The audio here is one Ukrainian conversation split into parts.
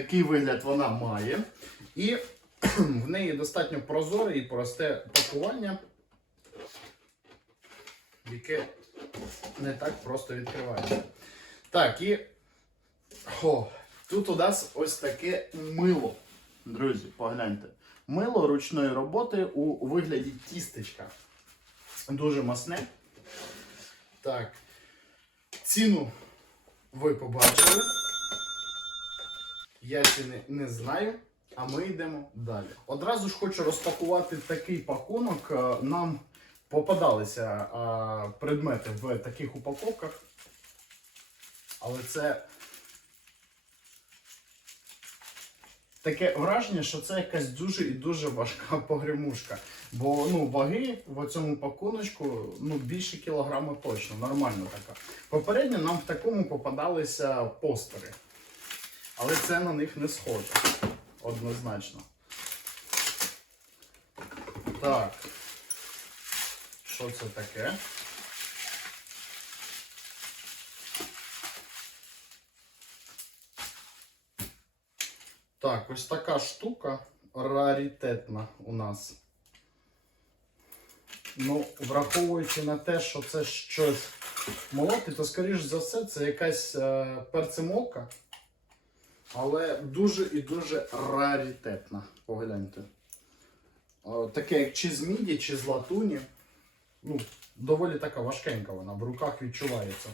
такий вигляд вона має. І в неї достатньо прозоре і просте пакування, яке не так просто відкривається. Так, і о, тут у нас ось таке мило. Друзі, погляньте. Мило ручної роботи у вигляді тістечка. Дуже масне. Так. Ціну ви побачили. Я ціни не знаю. А ми йдемо далі. Одразу ж хочу розпакувати такий пакунок. Е, Нам попадалися е, предмети в таких упаковках. Але це таке враження, що це якась дуже і дуже важка погремушка. Бо ну, ваги в цьому пакуночку ну, більше кілограма точно, нормально така. Попередньо нам в такому попадалися постери. Але це на них не схоже. Однозначно. Так. Що це таке? Так, ось така штука раритетна у нас. Ну, враховуючи на те, що це щось молоти, то скоріш за все це якась е, перцемолка. Але дуже і дуже раритетна. Погляньте. Таке як чи з міді, чи з латуні. Ну, доволі така важкенька вона, в руках відчувається.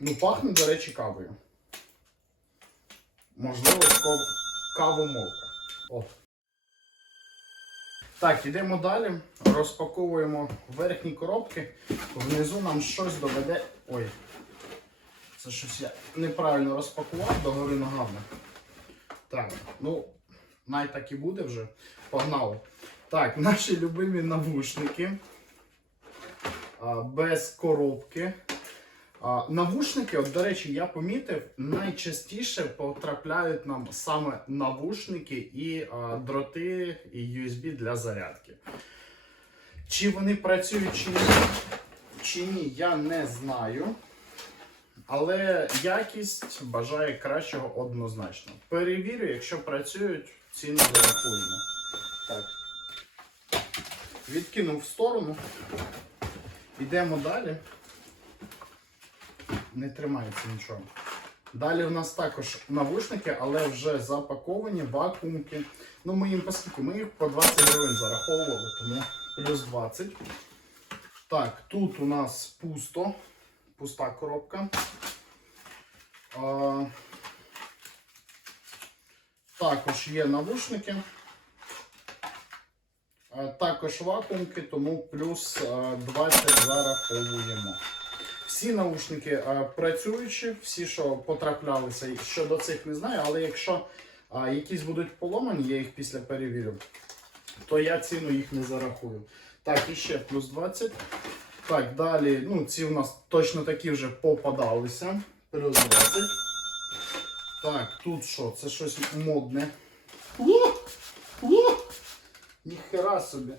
Ну, пахне, до речі, кавою. Можливо, кавомолка. О. Так, йдемо далі. Розпаковуємо верхні коробки. Внизу нам щось доведе. Ой. Це щось я неправильно розпакував догори ногами. Так, ну, най так і буде вже. Погнали. Так, наші любимі навушники. Без коробки. Навушники, от, до речі, я помітив, найчастіше потрапляють нам саме навушники і дроти і USB для зарядки. Чи вони працюють чи ні, чи ні, я не знаю. Але якість бажає кращого однозначно. Перевірю, якщо працюють, ціну зарахуємо. Так. Відкинув в сторону. Йдемо далі не тримається нічого. Далі у нас також навушники, але вже запаковані, вакуумки. Ну, ми їм по? Ми їх по 20 гривень зараховували, тому плюс 20. Так, тут у нас пусто, пуста коробка. Також є навушники. Також вакуумки, тому плюс 20 зараховуємо. Всі наушники працюючі, всі, що потраплялися, щодо цих не знаю, але якщо якісь будуть поломані, я їх після перевірю, то я ціну їх не зарахую. Так, і ще плюс 20. Так, далі, ну, ці у нас точно такі вже попадалися. 20. Так, тут що? Це щось модне. О! О! Ніхера собі.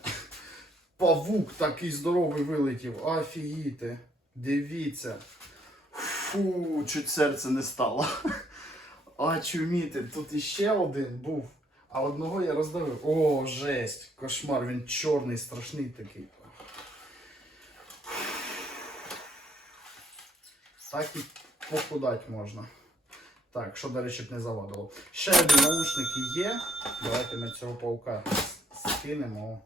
Павук такий здоровий вилетів. Офігіти. Дивіться. Фу, чуть серце не стало. А чуміти, тут іще один був, а одного я роздавив. О, жесть! Кошмар, він чорний, страшний такий. Так і похудать можна. Так, що, до речі, б не завадило. Ще одні наушники є. Давайте ми цього паука скинемо.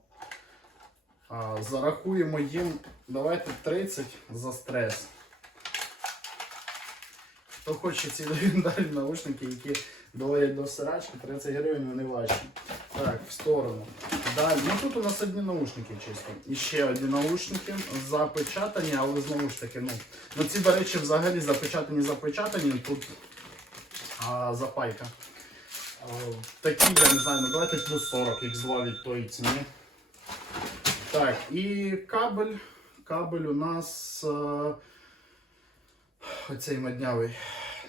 А, зарахуємо їм, давайте 30 за стрес. Хто хоче ці легендарні наушники, які доводять до сирачки, 30 гривень вони важчі. Так, в сторону. Далі. Ну тут у нас одні наушники чисто. І ще одні наушники запечатані, але знову ж таки, ну. Ну ці, до речі, взагалі запечатані, запечатані. Тут а, запайка. А, такі, я не знаю, ну давайте плюс 40 X2 від тої ціни. Так, і кабель. Кабель у нас е, оцей моднявий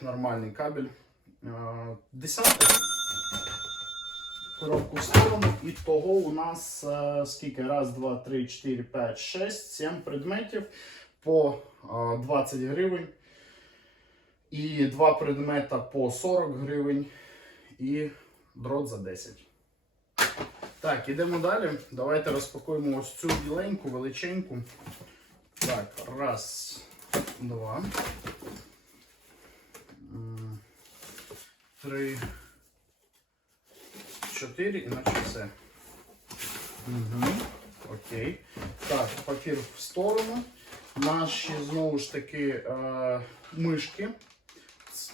нормальний кабель. Е, десятий. Коробку в сторону. І того у нас е, скільки? Раз, два, три, чотири, п'ять, шесть, сім предметів по е, 20 гривень. І два предмета по 40 гривень. І дрот за 10. Так, ідемо далі. Давайте розпакуємо ось цю біленьку, величеньку. Так, раз, два. Три. Чотири, іначе все. Угу. Окей. Так, папір в сторону. Наші знову ж таки е, мишки.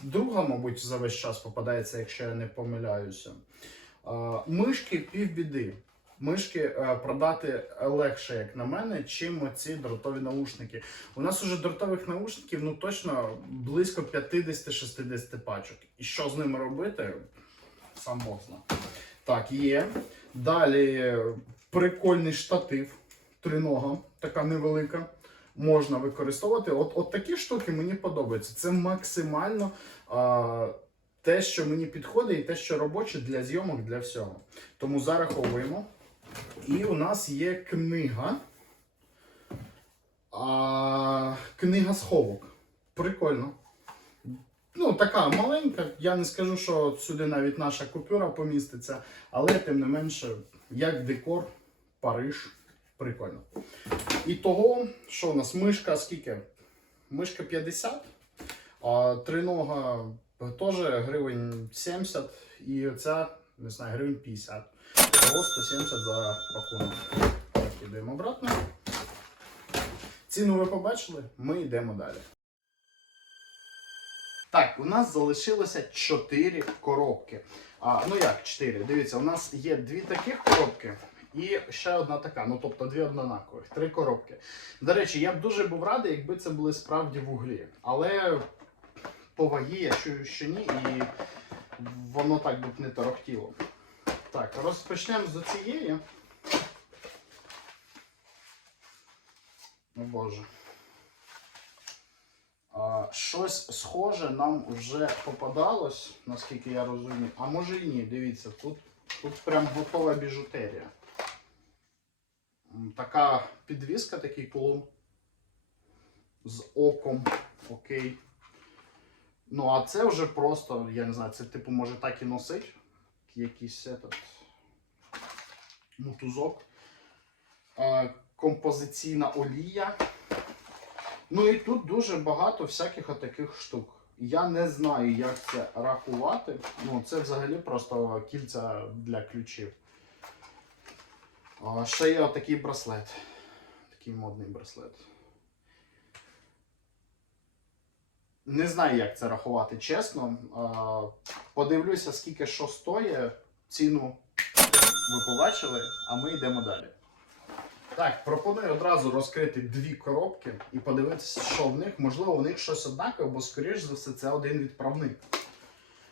Друга, мабуть, за весь час попадається, якщо я не помиляюся. Е, мишки півбіди. Мишки е, продати легше, як на мене, чим оці дротові наушники. У нас уже дротових наушників ну точно близько 50-60 пачок. І що з ними робити? Сам Бог знає. Так, є. Далі прикольний штатив. Тринога, така невелика. Можна використовувати. От, от такі штуки мені подобаються. Це максимально а, те, що мені підходить, і те, що робоче для зйомок, для всього. Тому зараховуємо. І у нас є книга. А, книга сховок. Прикольно. Ну, така маленька. Я не скажу, що сюди навіть наша купюра поміститься, але тим не менше, як декор, Париж. Прикольно. І того, що у нас мишка скільки? Мишка 50, а тринога теж гривень 70, і ця, не знаю, гривень 50. Того 170 за пакунок. Так, йдемо обратно. Ціну ви побачили, ми йдемо далі. Так, у нас залишилося 4 коробки. А, ну як 4? Дивіться, у нас є дві таких коробки і ще одна така. Ну тобто дві однакових, три коробки. До речі, я б дуже був радий, якби це були справді вуглі. Але по вагі я чую, що ні, і воно так би б не торохтіло. Так, розпочнемо з цієї. О Боже. Щось схоже нам вже попадалось, наскільки я розумію. А може і ні, дивіться, тут, тут прям готова біжутерія. Така підвіска, такий кулон з оком. Окей. Ну, а це вже просто, я не знаю, це типу може так і носить. Якийсь этот, мотузок. Композиційна олія. Ну і тут дуже багато всяких отаких штук. Я не знаю, як це рахувати. Ну, це взагалі просто кільця для ключів. Ще є отакий браслет. Такий модний браслет. Не знаю, як це рахувати, чесно. Подивлюся, скільки що стоїть. Ціну ви побачили, а ми йдемо далі. Так, пропоную одразу розкрити дві коробки і подивитися, що в них. Можливо, в них щось однакове, бо, скоріш за все, це один відправник.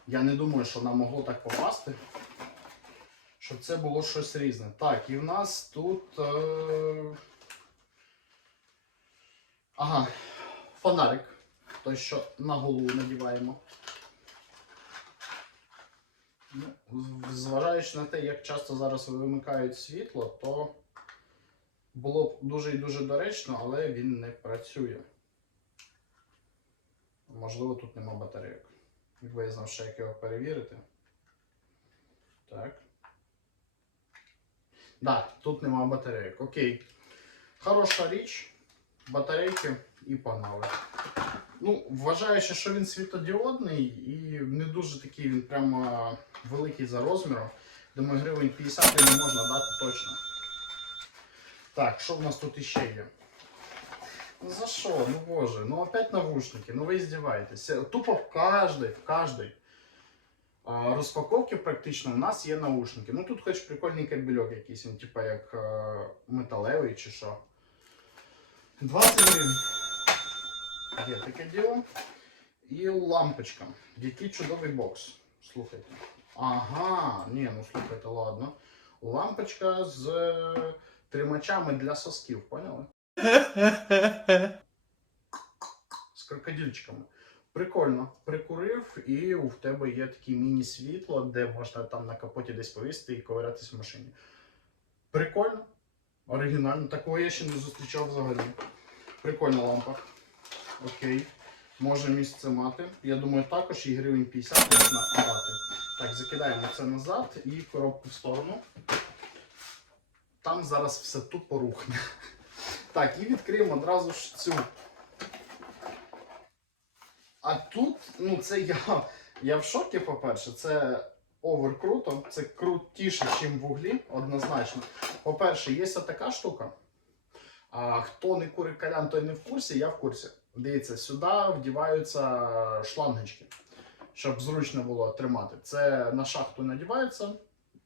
Я не думаю, що нам могло так попасти. Щоб це було щось різне. Так, і в нас тут. Е... Ага, фонарик. Той, що на голову надіваємо. Ну, Зважаючи на те, як часто зараз вимикають світло, то було б дуже і дуже доречно, але він не працює. Можливо, тут нема батарейок. Якби я ще як його перевірити. Так. Да, тут нема батарейок. Окей. Хороша річ. Батарейки і погнали. Ну, вважаючи, що він світодіодний і не дуже такий він прямо великий за розміром. Думаю, гривень 50 йому можна дати точно. Так, що в нас тут іще є? Ну за що? Ну боже, ну опять навушники, ну ви издеваетесь. Тупо в каждой, в а, розпаковці практично у нас є наушники. Ну тут хоч прикольний кабельок якийсь, він типа як металевий чи що. 20 гривень. Є таке діло. І лампочка. Який чудовий бокс. Слухайте. Ага, ні, ну слухайте, ладно. Лампочка з тримачами для сосків, поняли? З крокодильчиками. Прикольно. Прикурив, і в тебе є таке міні-світло, де можна там на капоті десь повісити і ковирятись в машині. Прикольно. Оригінально. Такого я ще не зустрічав взагалі. Прикольна лампа. Окей. може місце мати. Я думаю, також і гривень 50 можна дати. Так, закидаємо це назад і коробку в сторону. Там зараз все тупо рухне. Так, і відкриємо одразу ж цю. А тут, ну це я. Я в шокі, по-перше, це овер круто, це крутіше, ніж в углі, однозначно. По-перше, є така штука. А хто не курить калян, той не в курсі, я в курсі. Дивіться, сюди вдіваються шлангочки, щоб зручно було тримати. Це на шахту надівається,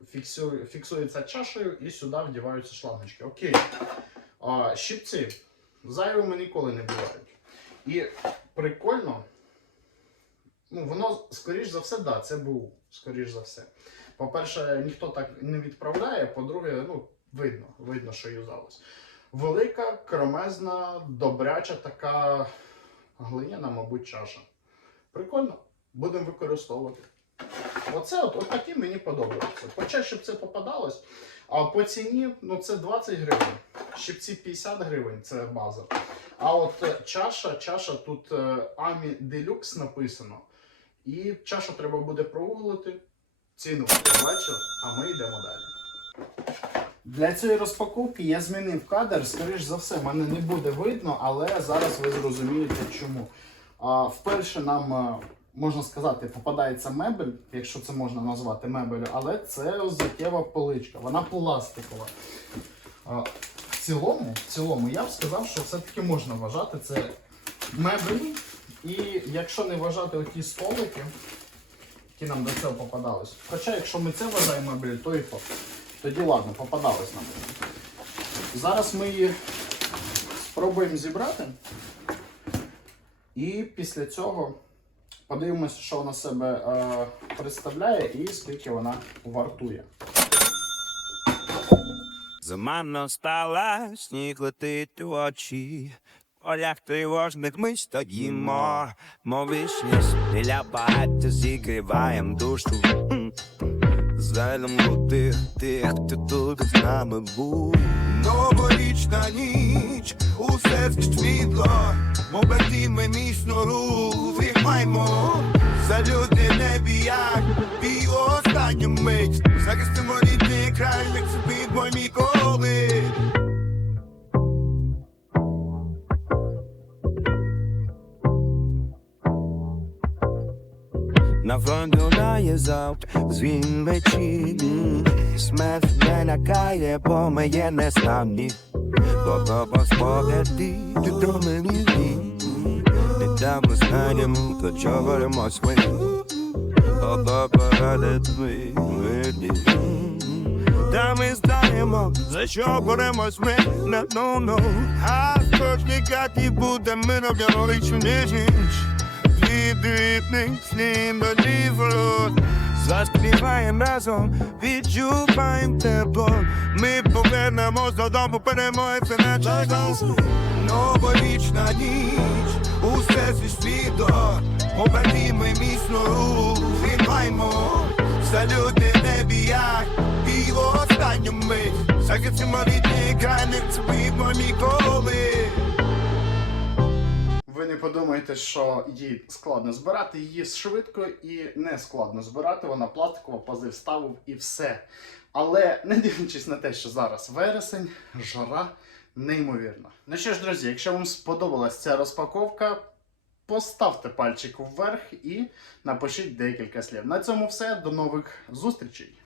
фіксує, фіксується чашею і сюди вдіваються шлангочки. Окей. А, щипці зайвими ніколи не бувають. І прикольно, ну, воно, скоріш за все, да, це був, скоріш за все. По-перше, ніхто так не відправляє, по-друге, ну, видно, видно, що юзалось. Велика, кремезна, добряча така глиняна, мабуть, чаша. Прикольно. Будемо використовувати. Оце от, от такі мені подобаються. Хоча, щоб це попадалось. А по ціні ну, це 20 гривень. Щипці 50 гривень це база. А от е, чаша, чаша тут е, Амі Deluxe написано. І чашу треба буде прогуглити. Ціну ви бачили, а ми йдемо далі. Для цієї розпаковки я змінив кадр. Скоріш за все, мене не буде видно, але зараз ви зрозумієте чому. Вперше нам, е, можна сказати, попадається мебель, якщо це можна назвати мебелю, але це взуттєва поличка, вона пластикова. В цілому, в цілому, я б сказав, що все-таки можна вважати це мебель. І якщо не вважати оті столики, які нам до цього попадались. Хоча, якщо ми це вважаємо мебель, то і то. Тоді ладно, попадалось нам. Зараз ми її спробуємо зібрати. І після цього подивимося, що вона себе е, представляє і скільки вона вартує. Зима настала, сніг летить у очі. Олях тривожних ми стоїмо, мов вічність, біля багаття зігріваєм душу. М. Зелем тих, тих, хто тут з нами був. Новорічна ніч, усе світло, ми міцно рух, віймаймо за люди небі, як і останню мить. Захистимо рідний край, як собі бо ніколи. На фронт лунає завт, звін вечірній Смерть не лякає, бо ми є неславні Бо по спогади, ти до мені Недавно знайдемо, про чого говоримось ми Ото поради твої милі Та ми знаємо, за що боремось ми на ну А і буде миром для новорічну ніч від дрібних слів ліворот Заспіваєм разом, відчуваєм тепло. Ми повернемось додому, перемоги все наче знову Новорічна ніч, усе зі світло Обернімо міцно рух, зігмаймо Салюти небі, як і в останню мить. Захистимо рідний край, не ніколи Ви не подумайте, що її складно збирати, її швидко і не складно збирати. Вона пластикова, пази вставив і все. Але не дивлячись на те, що зараз вересень, жара неймовірна. Ну що ж, друзі, якщо вам сподобалась ця розпаковка, поставте пальчик вверх і напишіть декілька слів. На цьому все. До нових зустрічей!